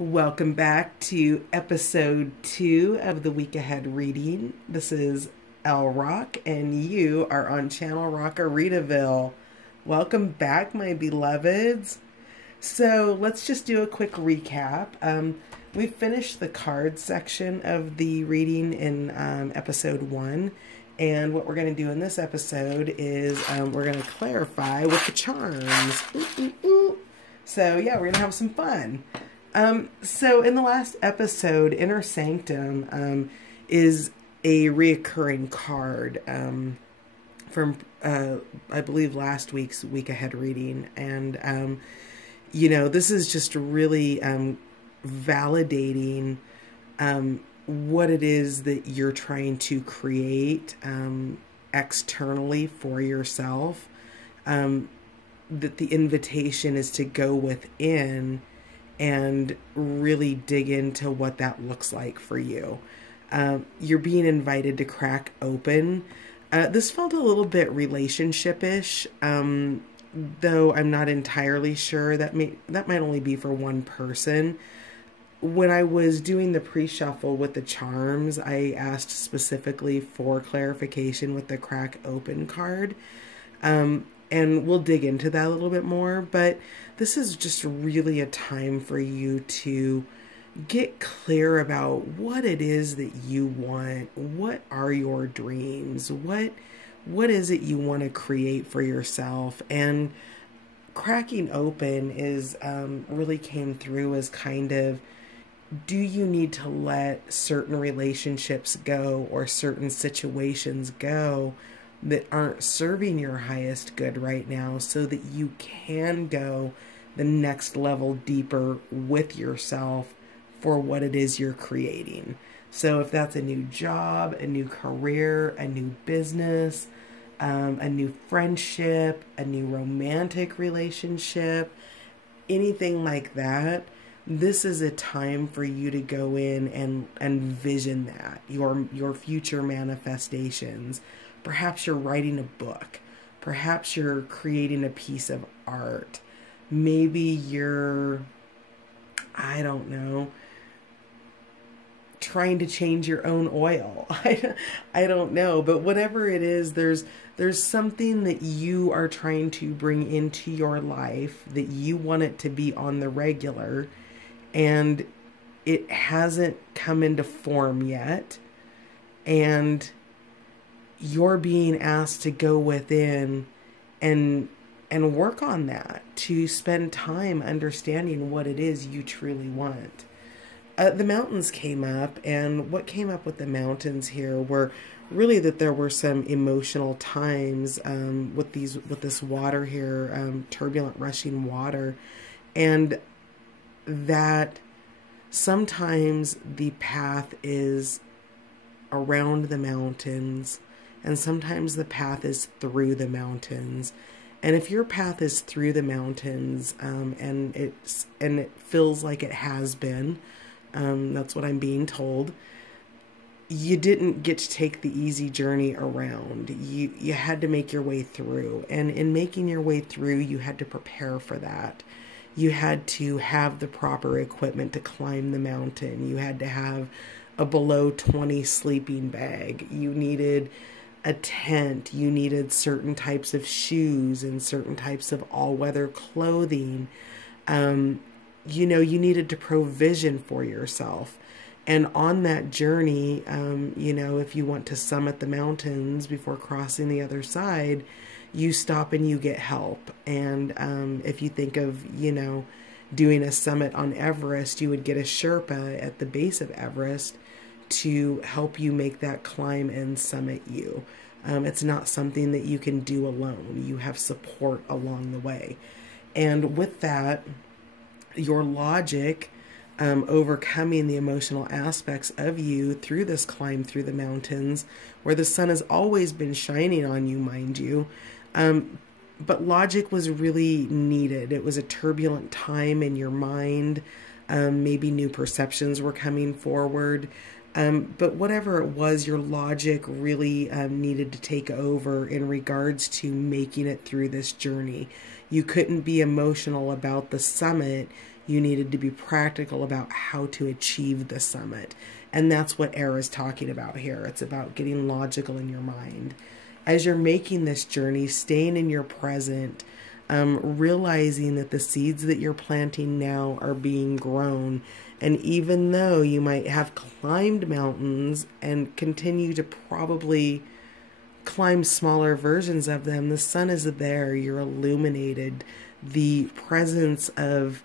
Welcome back to episode 2 of the Week Ahead reading. This is Elle Rock, and you are on Channel Rockaritaville. Welcome back, my beloveds. So let's just do a quick recap. We finished the card section of the reading in episode 1. And what we're going to do in this episode is we're going to clarify with the charms. So yeah, we're going to have some fun. So in the last episode, Inner Sanctum is a reoccurring card from, I believe, last week's Week Ahead reading. And, you know, this is just really validating what it is that you're trying to create externally for yourself. That the invitation is to go within and really dig into what that looks like for you. You're being invited to crack open. This felt a little bit relationship-ish, though I'm not entirely sure. That might only be for one person. When I was doing the pre-shuffle with the charms, I asked specifically for clarification with the crack open card. And we'll dig into that a little bit more, but this is just really a time for you to get clear about what it is that you want. What are your dreams? What is it you want to create for yourself? And cracking open is really came through as kind of, do you need to let certain relationships go or certain situations go that aren't serving your highest good right now, so that you can go the next level deeper with yourself for what it is you're creating? So if that's a new job, a new career, a new business, a new friendship, a new romantic relationship, anything like that, this is a time for you to go in and vision that, your future manifestations. Perhaps you're writing a book. Perhaps you're creating a piece of art. Maybe you're, I don't know, trying to change your own oil. I don't know. But whatever it is, there's something that you are trying to bring into your life that you want it to be on the regular, and it hasn't come into form yet. And you're being asked to go within and work on that, to spend time understanding what it is you truly want. The mountains came up, and what came up with the mountains here were really that there were some emotional times with this water here, turbulent rushing water, and that sometimes the path is around the mountains, and sometimes the path is through the mountains. And if your path is through the mountains, and it feels like it has been, that's what I'm being told, you didn't get to take the easy journey around. You had to make your way through. And in making your way through, you had to prepare for that. You had to have the proper equipment to climb the mountain. You had to have a below 20 sleeping bag. You needed a tent. You needed certain types of shoes and certain types of all-weather clothing. You know, you needed to provision for yourself. And on that journey, you know, if you want to summit the mountains before crossing the other side, you stop and you get help. And if you think of, you know, doing a summit on Everest, you would get a Sherpa at the base of Everest to help you make that climb and summit you. It's not something that you can do alone. You have support along the way. And with that, your logic, overcoming the emotional aspects of you through this climb through the mountains, where the sun has always been shining on you, mind you, but logic was really needed. It was a turbulent time in your mind. Maybe new perceptions were coming forward. But whatever it was, your logic really needed to take over in regards to making it through this journey. You couldn't be emotional about the summit. You needed to be practical about how to achieve the summit. And that's what Air is talking about here. It's about getting logical in your mind. As you're making this journey, staying in your present, realizing that the seeds that you're planting now are being grown. And even though you might have climbed mountains and continue to probably climb smaller versions of them, the sun is there, you're illuminated. The presence of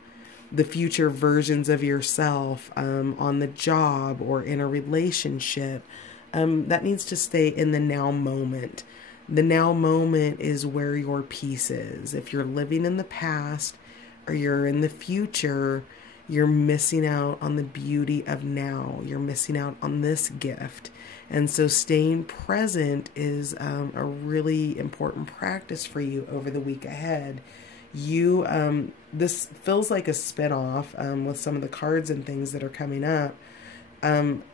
the future versions of yourself on the job or in a relationship, that needs to stay in the now moment. The now moment is where your peace is. If you're living in the past or you're in the future, you're missing out on the beauty of now. You're missing out on this gift. And so staying present is a really important practice for you over the week ahead. This feels like a spinoff with some of the cards and things that are coming up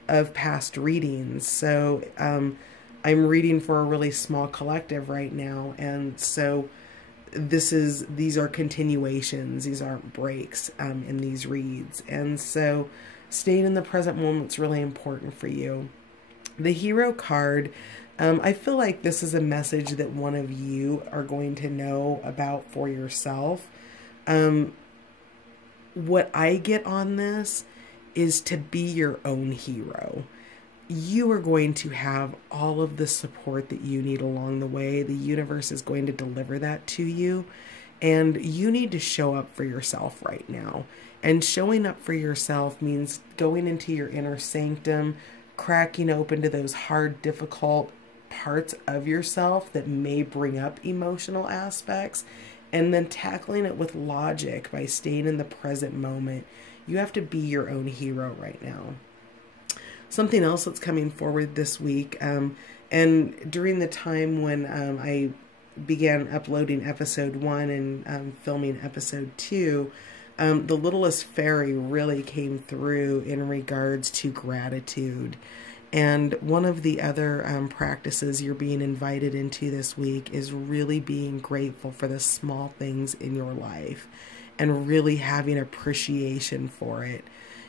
of past readings. So I'm reading for a really small collective right now, and so these are continuations. These aren't breaks in these reads, and so staying in the present moment is really important for you. The Hero card, I feel like this is a message that one of you are going to know about for yourself. What I get on this is to be your own hero. You are going to have all of the support that you need along the way. The universe is going to deliver that to you. And you need to show up for yourself right now. And showing up for yourself means going into your inner sanctum, cracking open to those hard, difficult parts of yourself that may bring up emotional aspects, and then tackling it with logic by staying in the present moment. You have to be your own hero right now. Something else that's coming forward this week, and during the time when I began uploading episode 1 and filming episode 2, the littlest fairy really came through in regards to gratitude. And one of the other practices you're being invited into this week is really being grateful for the small things in your life and really having appreciation for it.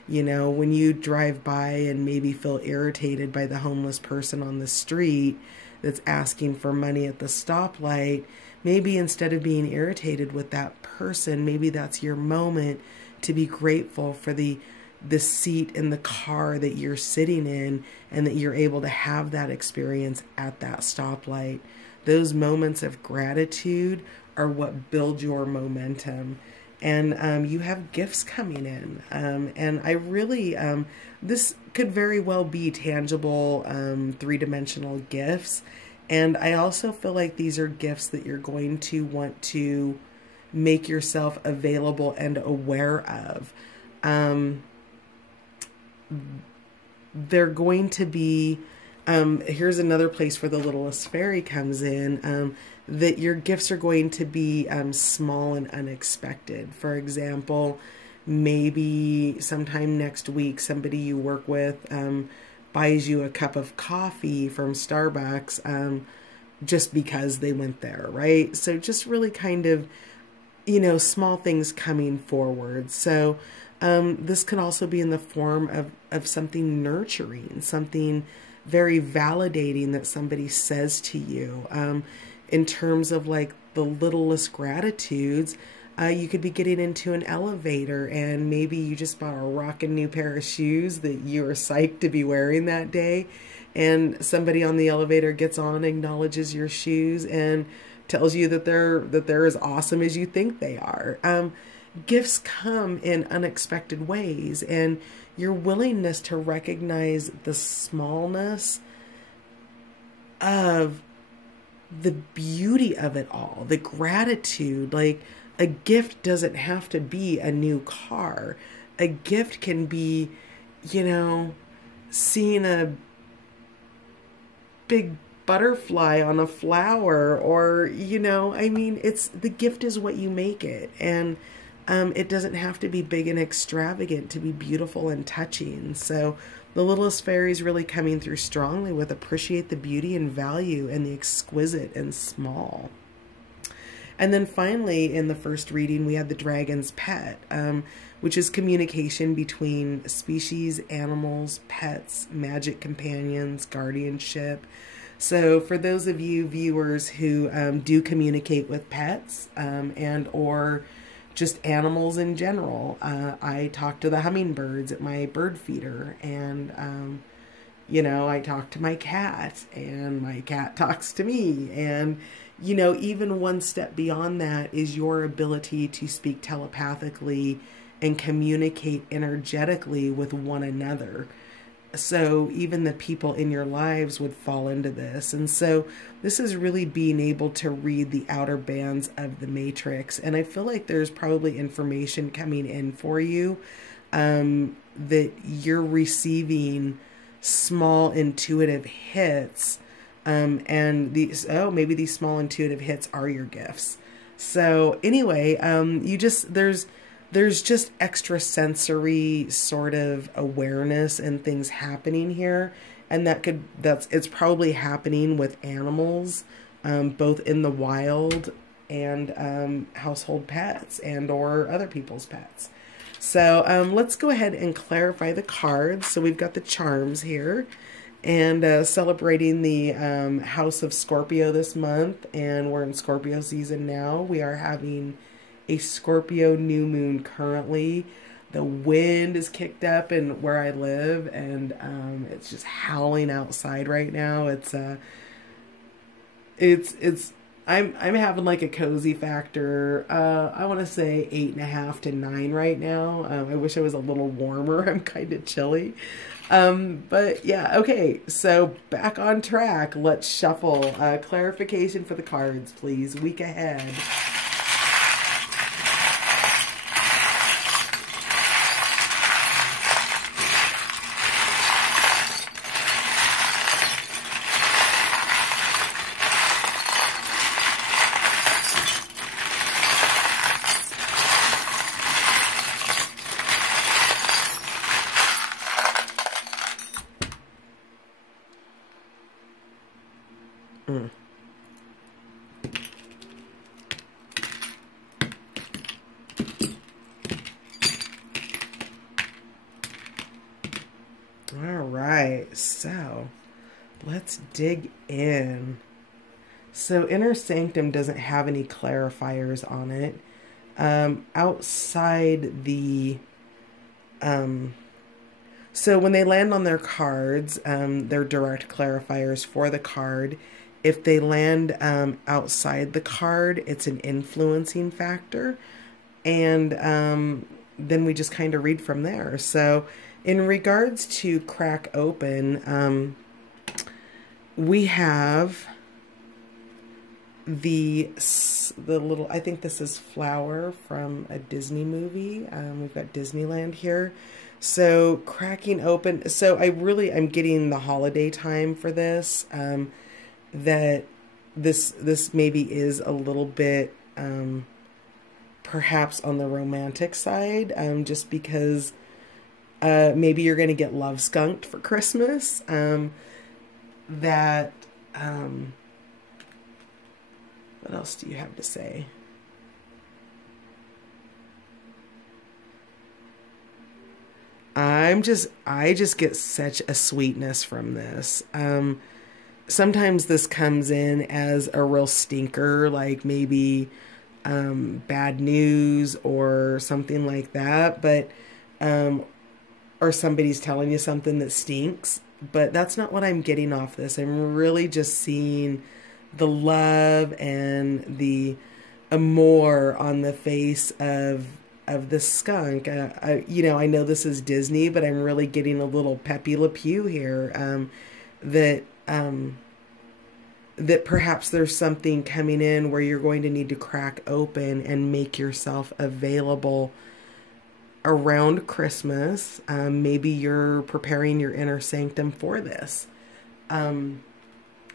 You know, when you drive by and maybe feel irritated by the homeless person on the street that's asking for money at the stoplight, maybe instead of being irritated with that person, maybe that's your moment to be grateful for the seat in the car that you're sitting in and that you're able to have that experience at that stoplight. Those moments of gratitude are what build your momentum. And you have gifts coming in. And I really, this could very well be tangible, three-dimensional gifts. And I also feel like these are gifts that you're going to want to make yourself available and aware of. They're going to be, here's another place where the littlest fairy comes in, that your gifts are going to be small and unexpected. For example, maybe sometime next week, somebody you work with buys you a cup of coffee from Starbucks just because they went there, right? So just really kind of, you know, small things coming forward. So this could also be in the form of something nurturing, something very validating that somebody says to you. In terms of like the littlest gratitudes, you could be getting into an elevator and maybe you just bought a rockin' new pair of shoes that you were psyched to be wearing that day. And somebody on the elevator gets on, acknowledges your shoes and tells you that they're as awesome as you think they are. Gifts come in unexpected ways, and your willingness to recognize the smallness of the beauty of it all, the gratitude. Like, a gift doesn't have to be a new car. A gift can be, you know, seeing a big butterfly on a flower, or, you know, I mean, the gift is what you make it. And it doesn't have to be big and extravagant to be beautiful and touching. So The littlest fairies really coming through strongly with appreciate the beauty and value and the exquisite and small. And then finally, in the first reading, we had the dragon's pet, which is communication between species, animals, pets, magic companions, guardianship. So for those of you viewers who do communicate with pets and or just animals in general, I talk to the hummingbirds at my bird feeder, and you know, I talk to my cat and my cat talks to me. And you know, even one step beyond that is your ability to speak telepathically and communicate energetically with one another. So even the people in your lives would fall into this. And so this is really being able to read the outer bands of the matrix. And I feel like there's probably information coming in for you that you're receiving small intuitive hits. And these, oh, maybe these small intuitive hits are your gifts. So anyway, there's just extra sensory sort of awareness and things happening here. And it's probably happening with animals, both in the wild and household pets and or other people's pets. So let's go ahead and clarify the cards. So we've got the charms here. And celebrating the House of Scorpio this month, and we're in Scorpio season now. We are having a Scorpio new moon currently. The wind is kicked up in where I live, and it's just howling outside right now. I'm having like a cozy factor. I want to say 8.5 to 9 right now. I wish it was a little warmer. I'm kind of chilly. But yeah, okay, so back on track. Let's shuffle. Clarification for the cards, please. Week ahead. All right, so let's dig in. So Inner Sanctum doesn't have any clarifiers on it. Outside the... So when they land on their cards, they're direct clarifiers for the card. If they land outside the card, it's an influencing factor. And then we just kind of read from there. So in regards to crack open, we have the little, I think this is Flower from a Disney movie. We've got Disneyland here. So cracking open. So I'm getting the holiday time for this. That this maybe is a little bit perhaps on the romantic side, just because maybe you're going to get love skunked for Christmas. What else do you have to say? I just get such a sweetness from this. Sometimes this comes in as a real stinker, like maybe bad news or something like that, but or somebody's telling you something that stinks, but that's not what I'm getting off this. I'm really just seeing the love and the amour on the face of the skunk. You know, I know this is Disney, but I'm really getting a little Pepe Le Pew here, that perhaps there's something coming in where you're going to need to crack open and make yourself available around Christmas. Maybe you're preparing your inner sanctum for this.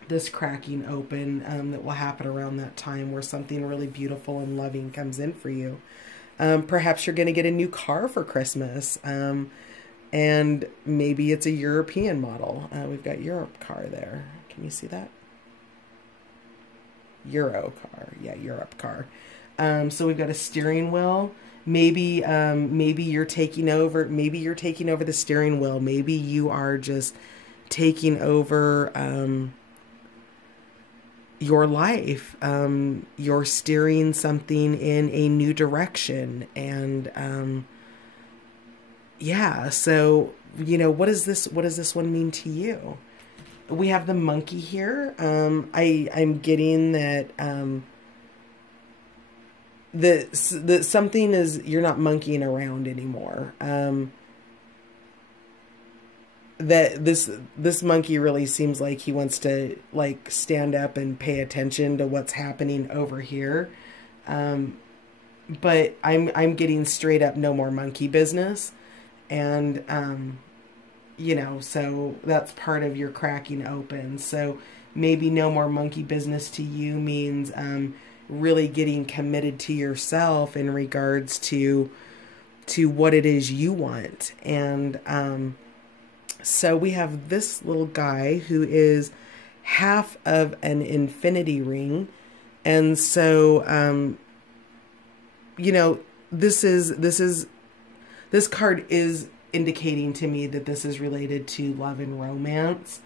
This cracking open that will happen around that time where something really beautiful and loving comes in for you. Perhaps you're going to get a new car for Christmas. And maybe it's a European model. We've got Europe car there. Can you see that? Euro car. Yeah, Europe car. So we've got a steering wheel. Maybe you're taking over. Maybe you're taking over the steering wheel. Maybe you are just taking over your life. You're steering something in a new direction. And yeah, so what does this one mean to you? We have the monkey here. I'm getting that that something is, you're not monkeying around anymore. That this monkey really seems like he wants to like stand up and pay attention to what's happening over here. But I'm getting straight up no more monkey business. And so that's part of your cracking open. So maybe no more monkey business to you means really getting committed to yourself in regards to what it is you want. And so we have this little guy who is half of an infinity ring. And so this card is indicating to me that this is related to love and romance,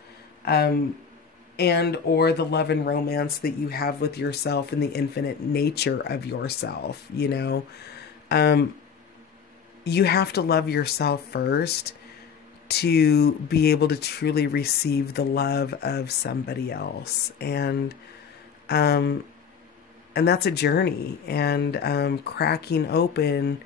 and or the love and romance that you have with yourself and the infinite nature of yourself. You have to love yourself first to be able to truly receive the love of somebody else. And that's a journey, and cracking open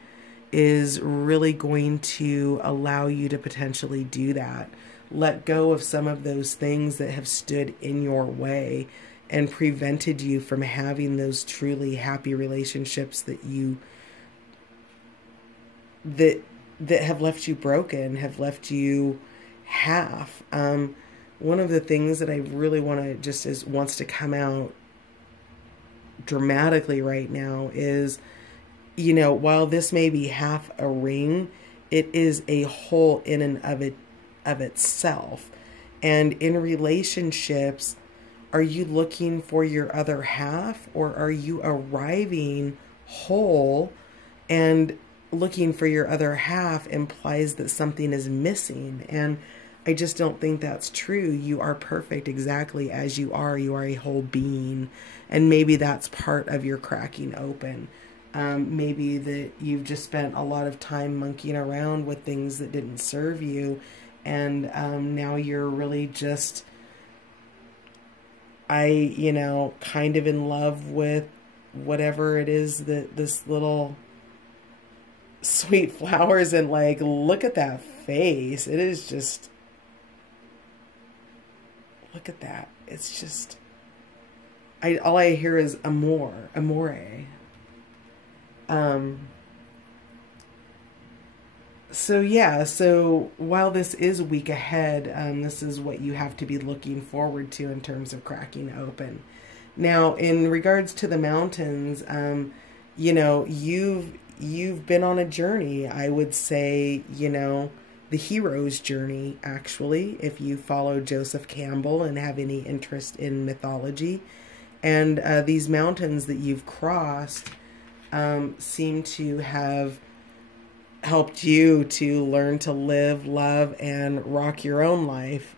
is really going to allow you to potentially do that. Let go of some of those things that have stood in your way and prevented you from having those truly happy relationships that have left you broken, have left you half. One of the things that I really want to wants to come out dramatically right now is, while this may be half a ring, it is a whole in and of itself. And in relationships, are you looking for your other half, or are you arriving whole? And looking for your other half implies that something is missing. And I just don't think that's true. You are perfect exactly as you are. You are a whole being. And maybe that's part of your cracking open. Maybe that you've just spent a lot of time monkeying around with things that didn't serve you. And now you're really just, kind of in love with whatever it is that this little sweet flowers, and like, look at that face. It is just, look at that. It's just, all I hear is amore. So yeah, so while this is a week ahead, this is what you have to be looking forward to in terms of cracking open. Now, in regards to the mountains, you've been on a journey. I would say, the hero's journey, actually, if you follow Joseph Campbell and have any interest in mythology. And these mountains that you've crossed seem to have helped you to learn to live, love, and rock your own life.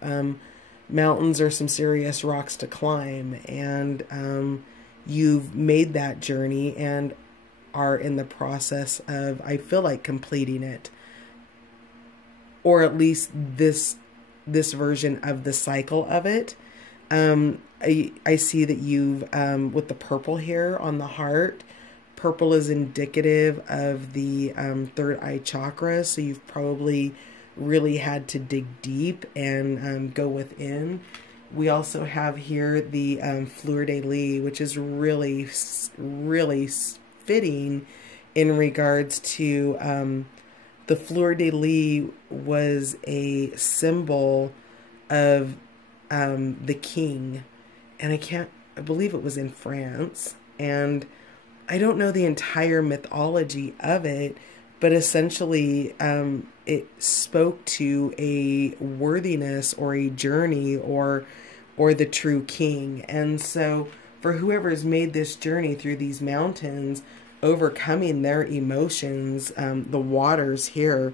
Mountains are some serious rocks to climb, and you've made that journey and are in the process of, I feel like, completing it, or at least this version of the cycle of it. I see that you've, with the purple here on the heart, purple is indicative of the third eye chakra, so you've probably really had to dig deep and go within. We also have here the fleur de lis, which is really, really fitting in regards to the fleur de lis was a symbol of the king, and I believe it was in France, and I don't know the entire mythology of it, but essentially it spoke to a worthiness or a journey or the true king. And so for whoever's made this journey through these mountains, overcoming their emotions, the waters here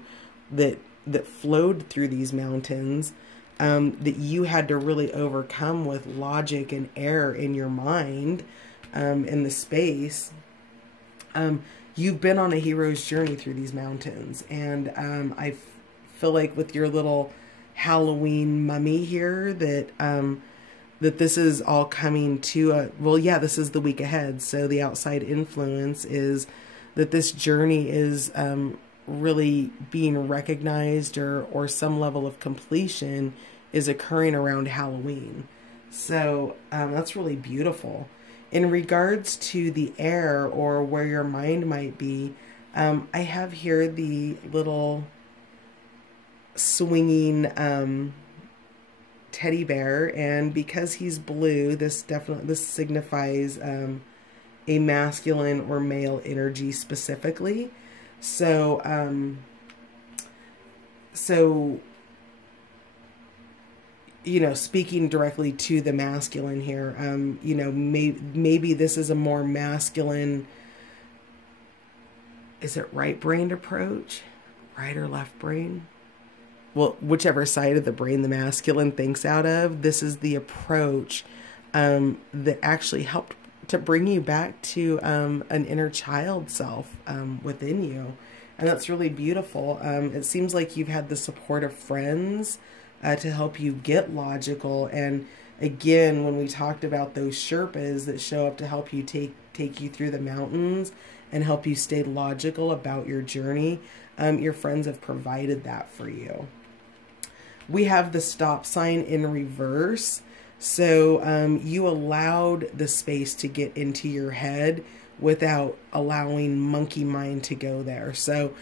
that flowed through these mountains, that you had to really overcome with logic and air in your mind, in the space. You've been on a hero's journey through these mountains. And I feel like with your little Halloween mummy here that that this is all coming to well, yeah, this is the week ahead. So the outside influence is that this journey is really being recognized, or some level of completion is occurring around Halloween. So that's really beautiful. In regards to the air or where your mind might be, I have here the little swinging teddy bear, and because he's blue, this signifies a masculine or male energy specifically. So you know, speaking directly to the masculine here, you know, maybe this is a more masculine, is it right-brained approach? Right or left brain? Well, whichever side of the brain the masculine thinks out of, this is the approach that actually helped to bring you back to an inner child self within you. And that's really beautiful. It seems like you've had the support of friends to help you get logical. And again, when we talked about those Sherpas that show up to help you take you through the mountains and help you stay logical about your journey, your friends have provided that for you. We have the stop sign in reverse. So you allowed the space to get into your head without allowing monkey mind to go there. So,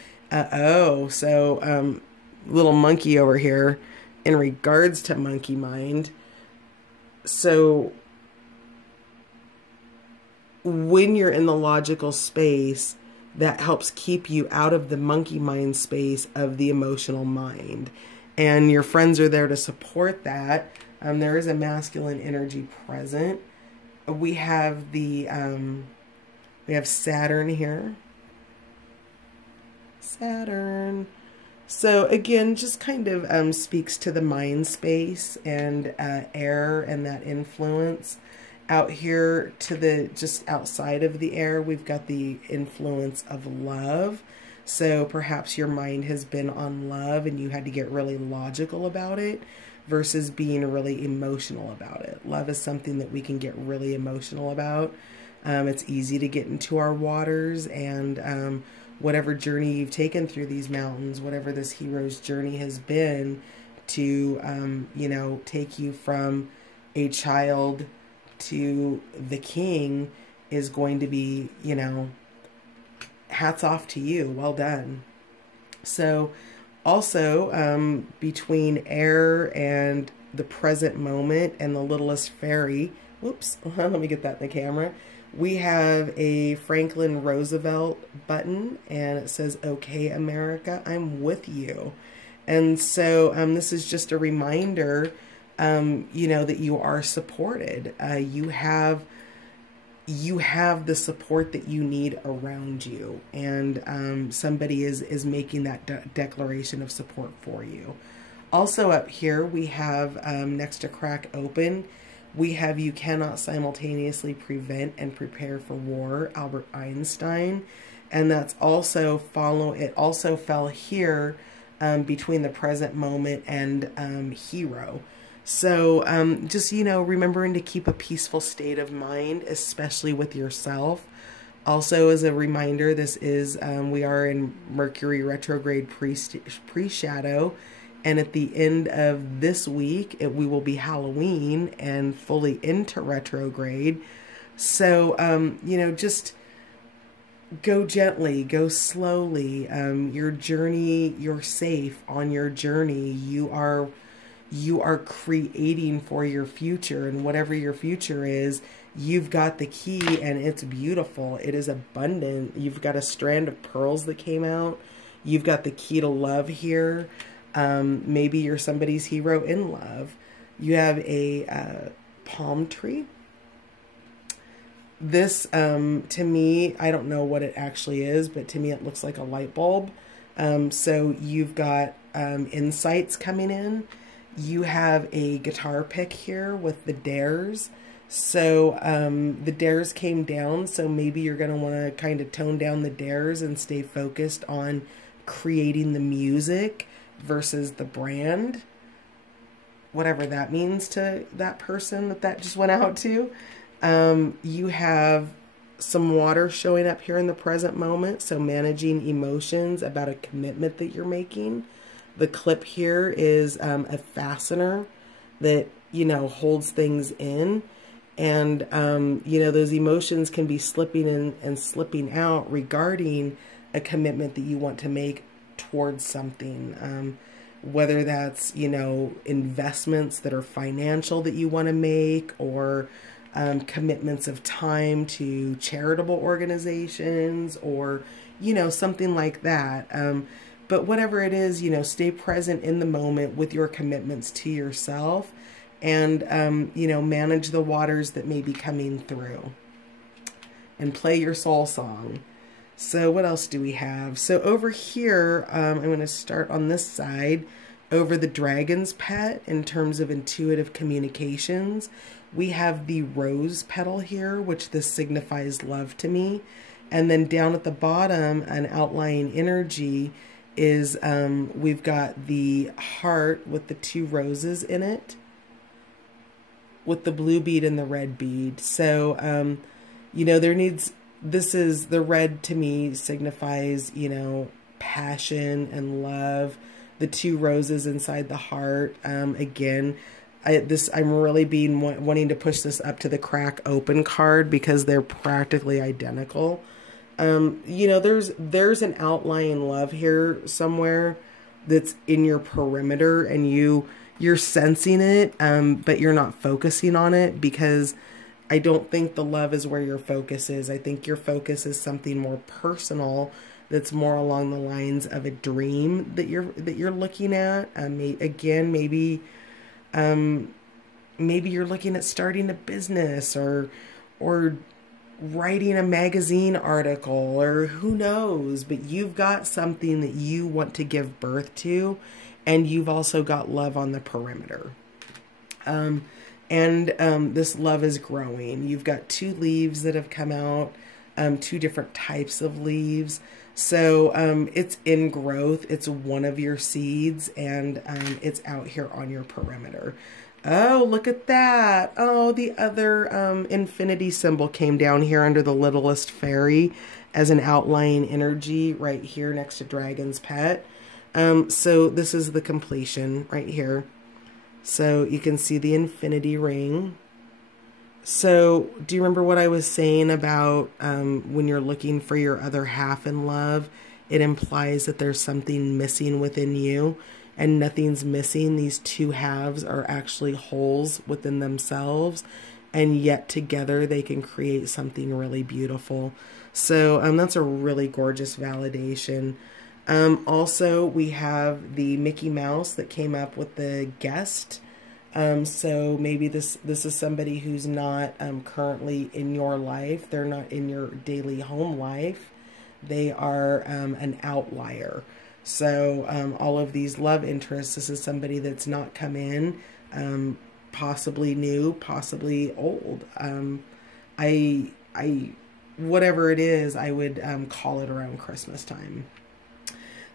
little monkey over here in regards to monkey mind. So when you're in the logical space, that helps keep you out of the monkey mind space of the emotional mind. And your friends are there to support that. There is a masculine energy present. We have the, we have Saturn here. Saturn. So again, just kind of speaks to the mind space and air and that influence. Out here to the, just outside of the air, we've got the influence of love. So perhaps your mind has been on love and you had to get really logical about it versus being really emotional about it. Love is something that we can get really emotional about. It's easy to get into our waters, and whatever journey you've taken through these mountains, whatever this hero's journey has been to, you know, take you from a child to the king is going to be, you know, hats off to you. Well done. So also between air and the present moment and the littlest fairy, whoops, let me get that in the camera. We have a Franklin Roosevelt button, and it says, "Okay, America, I'm with you." And so this is just a reminder, you know, that you are supported. You have the support that you need around you, and somebody is making that declaration of support for you. Also up here, we have next to crack open, we have "You cannot simultaneously prevent and prepare for war," Albert Einstein. And that's also it also fell here between the present moment and hero. So just, you know, remembering to keep a peaceful state of mind, especially with yourself. Also, as a reminder, this is, we are in Mercury retrograde pre-shadow. And at the end of this week, we will be Halloween and fully into retrograde. So, you know, just go gently, go slowly. Your journey, you're safe on your journey. You are creating for your future, and whatever your future is, you've got the key, and it's beautiful. It is abundant. You've got a strand of pearls that came out. You've got the key to love here. Maybe you're somebody's hero in love. You have a palm tree. This, to me, I don't know what it actually is, but to me it looks like a light bulb. So you've got insights coming in. You have a guitar pick here with the dares. So the dares came down, so maybe you're going to want to kind of tone down the dares and stay focused on creating the music versus the brand. Whatever that means to that person that just went out to. You have some water showing up here in the present moment, so managing emotions about a commitment that you're making. The clip here is a fastener that, you know, holds things in. And, you know, those emotions can be slipping in and slipping out regarding a commitment that you want to make towards something. Whether that's, you know, investments that are financial that you want to make, or commitments of time to charitable organizations, or, you know, something like that. But whatever it is, you know, stay present in the moment with your commitments to yourself, and, you know, manage the waters that may be coming through, and play your soul song. So what else do we have? So over here, I'm going to start on this side over the dragon's pet in terms of intuitive communications. We have the rose petal here, which this signifies love to me. And then down at the bottom, an outlying energy is, we've got the heart with the 2 roses in it, with the blue bead and the red bead. So, you know, this is, the red to me signifies, you know, passion and love. The 2 roses inside the heart, again, I'm really wanting to push this up to the crack open card because they're practically identical. You know, there's an outlying love here somewhere that's in your perimeter, and you're sensing it, but you're not focusing on it, because I don't think the love is where your focus is. I think your focus is something more personal, that's more along the lines of a dream that you're looking at. Again, maybe you're looking at starting a business, or writing a magazine article, or who knows, but you've got something that you want to give birth to, and you've also got love on the perimeter. This love is growing. You've got 2 leaves that have come out, 2 different types of leaves. So it's in growth. It's one of your seeds, and it's out here on your perimeter. Oh, look at that. Oh, the other infinity symbol came down here under the littlest fairy as an outlying energy right here next to Dragon's Pet. So this is the completion right here. So you can see the infinity ring. So do you remember what I was saying about when you're looking for your other half in love, it implies that there's something missing within you, and nothing's missing. These 2 halves are actually wholes within themselves, and yet together they can create something really beautiful. So that's a really gorgeous validation. Also, we have the Mickey Mouse that came up with the guest. So maybe this is somebody who's not currently in your life. They're not in your daily home life. They are an outlier. So all of these love interests, this is somebody that's not come in, possibly new, possibly old. Whatever it is, I would call it around Christmas time.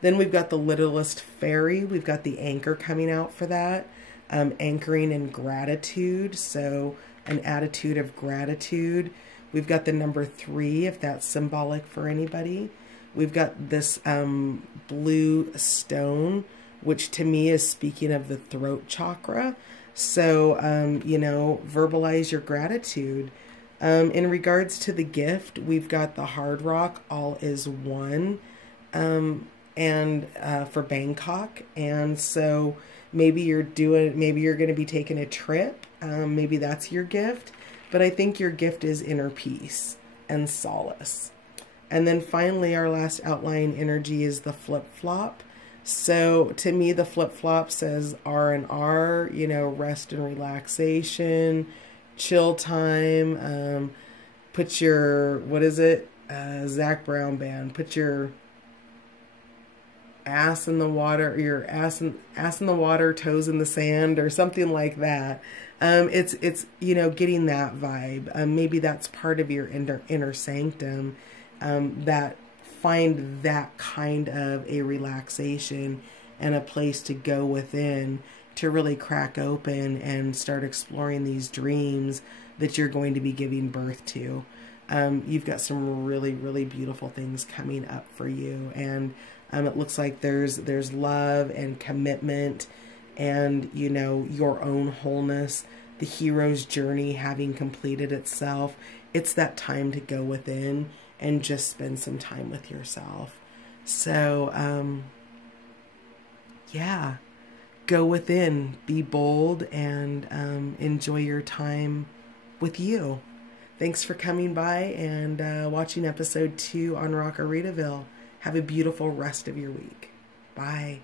Then we've got the littlest fairy. We've got the anchor coming out for that. Anchoring in gratitude, so an attitude of gratitude. We've got the number 3, if that's symbolic for anybody. We've got this blue stone, which to me is speaking of the throat chakra. So, you know, verbalize your gratitude. In regards to the gift, we've got the hard rock, all is one, and for Bangkok. And so maybe you're going to be taking a trip. Maybe that's your gift. But I think your gift is inner peace and solace. And then finally, our last outline energy is the flip-flop. So to me, the flip-flop says R&R, you know, rest and relaxation, chill time. Put your, what is it? Zach Brown Band. Put your ass in the water, your ass in the water, toes in the sand, or something like that. It's you know, getting that vibe. Maybe that's part of your inner sanctum. That find that kind of a relaxation and a place to go within to really crack open and start exploring these dreams that you're going to be giving birth to. You've got some really, really beautiful things coming up for you. And it looks like there's love and commitment and, you know, your own wholeness, the hero's journey having completed itself. It's that time to go within and just spend some time with yourself. So, yeah, go within, be bold, and enjoy your time with you. Thanks for coming by and watching episode 2 on Rockaritaville. Have a beautiful rest of your week. Bye.